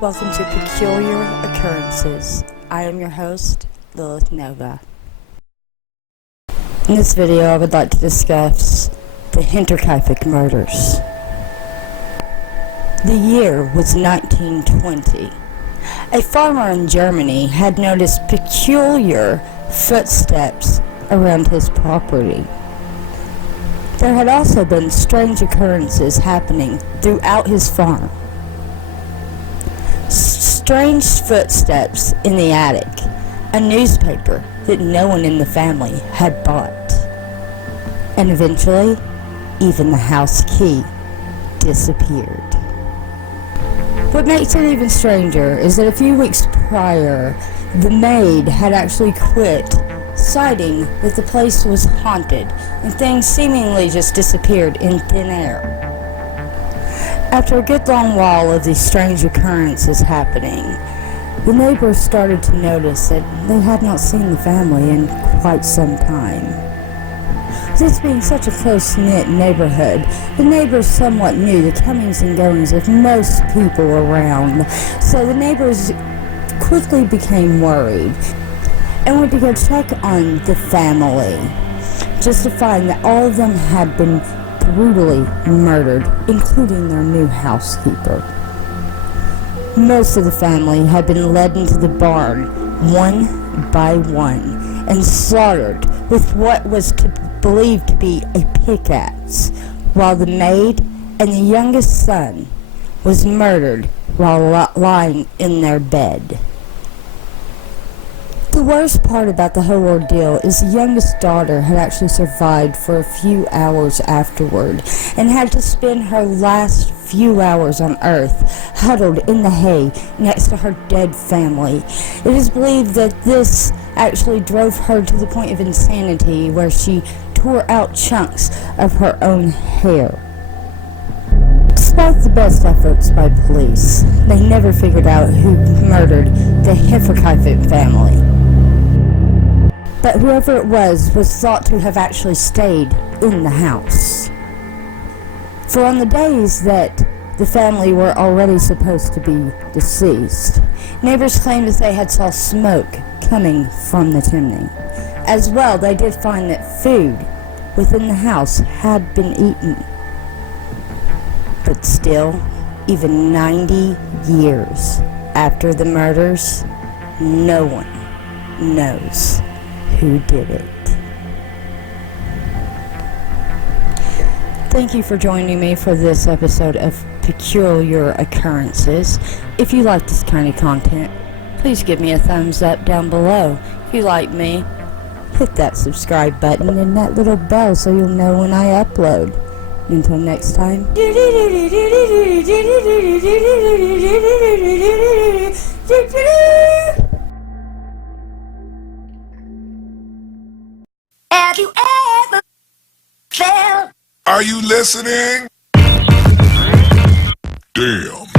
Welcome to Peculiar Occurrences. I am your host, Lilith Nova. In this video, I would like to discuss the Hinterkaifeck murders. The year was 1920. A farmer in Germany had noticed peculiar footsteps around his property. There had also been strange occurrences happening throughout his farm. Strange footsteps in the attic, a newspaper that no one in the family had bought, and eventually, even the house key disappeared. What makes it even stranger is that a few weeks prior, the maid had actually quit, citing that the place was haunted and things seemingly just disappeared in thin air. After a good long while of these strange occurrences happening, the neighbors started to notice that they had not seen the family in quite some time. This being such a close-knit neighborhood, the neighbors somewhat knew the comings and goings of most people around, so the neighbors quickly became worried and went to go check on the family, just to find that all of them had been brutally murdered, including their new housekeeper. Most of the family had been led into the barn, one by one, and slaughtered with what was believed to be a pickaxe, while the maid and the youngest son was murdered while lying in their bed. The worst part about the whole ordeal is the youngest daughter had actually survived for a few hours afterward and had to spend her last few hours on Earth huddled in the hay next to her dead family. It is believed that this actually drove her to the point of insanity where she tore out chunks of her own hair. Despite the best efforts by police, they never figured out who murdered the Hinterkaifeck family. But whoever it was thought to have actually stayed in the house. For on the days that the family were already supposed to be deceased, neighbors claimed that they had saw smoke coming from the chimney. As well, they did find that food within the house had been eaten. But still, even 90 years after the murders, no one knows who did it. Thank you for joining me for this episode of Peculiar Occurrences. If you like this kind of content, please give me a thumbs up down below. If you like me, hit that subscribe button and that little bell so you'll know when I upload. Until next time. Have you ever felt? Are you listening? Damn.